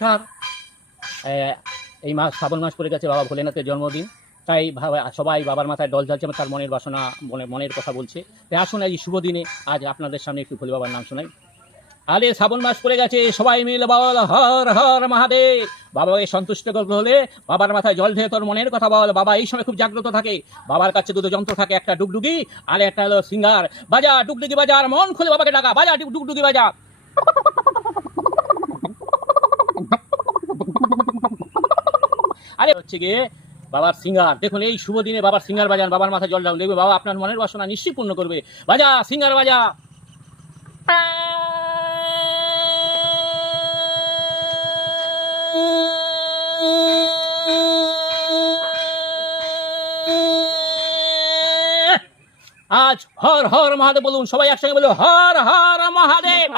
Sir এই মাস শ্রাবণ মাস পড়ে গেছে, বাবা ভোলেনাথের জন্মদিন, তাই সবাই বাবার মাথায় ডল ঝালছে, তার মনের বাসনা মনের কথা বলছে। তাই আসুন এই শুভ দিনে আজ আপনাদের সামনে একটু ভোলে বাবার নাম শোনাই। আরে শ্রাবণ মাস পড়ে গেছে, সবাই মিলে বল হর হর মহাদেব। বাবাকে সন্তুষ্ট করতে হলে বাবার মাথায় জল ঢেলে তোর মনের কথা বল। বাবা এই সময় খুব জাগ্রত থাকে, বাবার কাছে দুটো যন্ত্র থাকে, একটা ডুগডুগি আর একটা হলো সিঙ্গার। বাজা ডুগডুগি বাজা, আর মন খুলে বাবাকে ডাকা, বাজা ডুগডুগি বাজা। আরে হচ্ছে গিয়ে বাবার সিঙ্গার। দেখুন এই শুভ দিনে বাবার সিঙ্গার বাজান, বাবার মাথায় জল ঢাল, দেখবে বাবা আপনার মনের বাসনা নিশ্চয়ই পূর্ণ করবে। বাজা সিঙ্গার বাজা। আজ হর হর মহাদেব বলুন, সবাই একসঙ্গে বলুন হর হর মহাদেব।